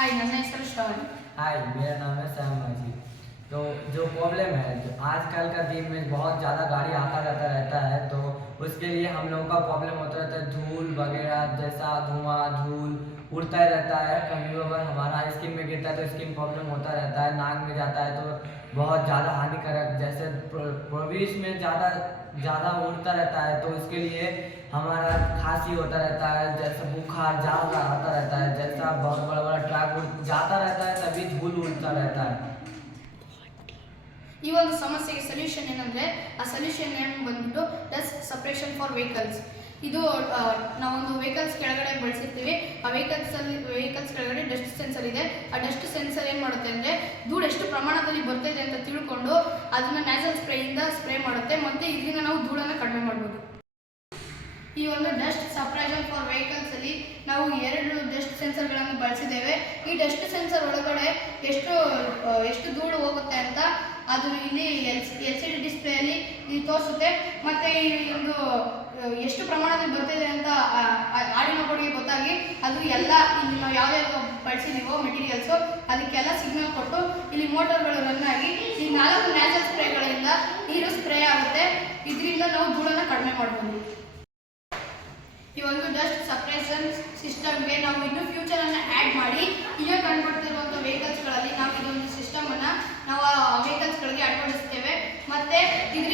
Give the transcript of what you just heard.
हाय ನನ್ನ ಹೆಸರು ಶ್ರಾವಣಿ। हाय मेरा नाम है सैम माजी। तो जो प्रॉब्लम है जो आजकल का दिन में बहुत ज़्यादा गाड़ी आता जाता रहता है, तो उसके लिए हम लोगों का प्रॉब्लम होता रहता है। धूल वगैरह जैसा धुआं धूल उड़ता ही रहता है। कभी अगर हमारा स्किन में गिरता है तो स्किन प्रॉब्लम होता रहता है। नाक में जाता है तो बहुत ज़्यादा हानिकारक, जैसे प्रवेश में ज़्यादा उड़ता रहता है तो उसके लिए हमारा खांसी होता रहता है, जैसे बुखार ज़्यादा आता रहता है। जैसा बहुत बड़ा बड़ा ट्रक जाता रहता है तभी धूल उड़ता रहता है। ಈ ಒಂದು ಸಮಸ್ಯೆಗೆ ಸೊಲ್ಯೂಷನ್ ಏನಂದರೆ ಆ ಸೊಲ್ಯೂಷನ್ ಏನು ಬಂದ್ಬಿಟ್ಟು ಡಸ್ಟ್ ಸಪ್ರೇಷನ್ ಫಾರ್ ವೆಹಿಕಲ್ಸ್. ಇದು ನಾವೊಂದು ವೆಹಿಕಲ್ಸ್ ಕೆಳಗಡೆ ಬಳಸಿರ್ತೀವಿ. ಆ ವೆಹಿಕಲ್ಸ್ ಕೆಳಗಡೆ ಡಸ್ಟ್ ಸೆನ್ಸರ್ ಇದೆ. ಆ ಡಸ್ಟ್ ಸೆನ್ಸರ್ ಏನು ಮಾಡುತ್ತೆ ಅಂದರೆ ಧೂಳು ಎಷ್ಟು ಪ್ರಮಾಣದಲ್ಲಿ ಬರ್ತಿದೆ ಅಂತ ತಿಳ್ಕೊಂಡು ಅದನ್ನು ನ್ಯಾಸಲ್ ಸ್ಪ್ರೇಯಿಂದ ಸ್ಪ್ರೇ ಮಾಡುತ್ತೆ ಮತ್ತು ಇದರಿಂದ ನಾವು ಧೂಳನ್ನು ಕಡಿಮೆ ಮಾಡ್ಬೋದು. ಈ ಒಂದು ಡಸ್ಟ್ ಸಪ್ರೇಷನ್ ಫಾರ್ ವೆಹಿಕಲ್ಸಲ್ಲಿ ನಾವು 2 ಡಸ್ಟ್ ಸೆನ್ಸರ್ಗಳನ್ನು ಬಳಸಿದ್ದೇವೆ. ಈ ಡಸ್ಟ್ ಸೆನ್ಸರ್ ಒಳಗಡೆ ಎಷ್ಟು ಧೂಳು ಹೋಗುತ್ತೆ ಅಂತ ಅದನ್ನು ಇಲ್ಲಿ LCD ಡಿಸ್ಪ್ಲೇಯಲ್ಲಿ ಇದು ತೋರಿಸುತ್ತೆ. ಮತ್ತು ಈ ಒಂದು ಎಷ್ಟು ಪ್ರಮಾಣದಲ್ಲಿ ಬರ್ತಿದೆ ಅಂತ ಆಡಿನೋ ಬೋರ್ಡ್ಗೆ ಗೊತ್ತಾಗಿ ಅದು ಎಲ್ಲ ಇಲ್ಲಿ ನಾವು ಯಾವ್ಯಾವ ಬಳಸಿದ್ದೀವೋ ಮೆಟೀರಿಯಲ್ಸು ಅದಕ್ಕೆಲ್ಲ ಸಿಗ್ನಲ್ ಕೊಟ್ಟು ಇಲ್ಲಿ ಮೋಟರ್ಗಳು ರನ್ ಆಗಿ ಈ 4 ನ್ಯಾಸಲ್ ಸ್ಪ್ರೇಗಳಿಂದ ನೀರು ಸ್ಪ್ರೇ ಆಗುತ್ತೆ. ಇದರಿಂದ ನಾವು ಧೂಳನ್ನು ಕಡಿಮೆ ಮಾಡ್ಬೋದು. ಈ ಒಂದು ಡಸ್ಟ್ ಸಪ್ರೆಷನ್ ಸಿಸ್ಟಮ್ಗೆ ನಾವು ಇನ್ನೂ ಫ್ಯೂಚರನ್ನು ಆ್ಯಡ್ ಮಾಡಿ ಈಗ ಕಂಡುಬರ್ತಿರುವಂಥ ವೆಹಿಕಲ್ಸ್ಗಳಲ್ಲಿ ನಾವು ಇದೊಂದು ಸಿಸ್ಟಮನ್ನು ನಾವು ಆ ವೆಹಿಕಲ್ಸ್ಗಳಿಗೆ ಅಳವಡಿಸ್ತೇವೆ. ಮತ್ತು ಇದರಿಂದ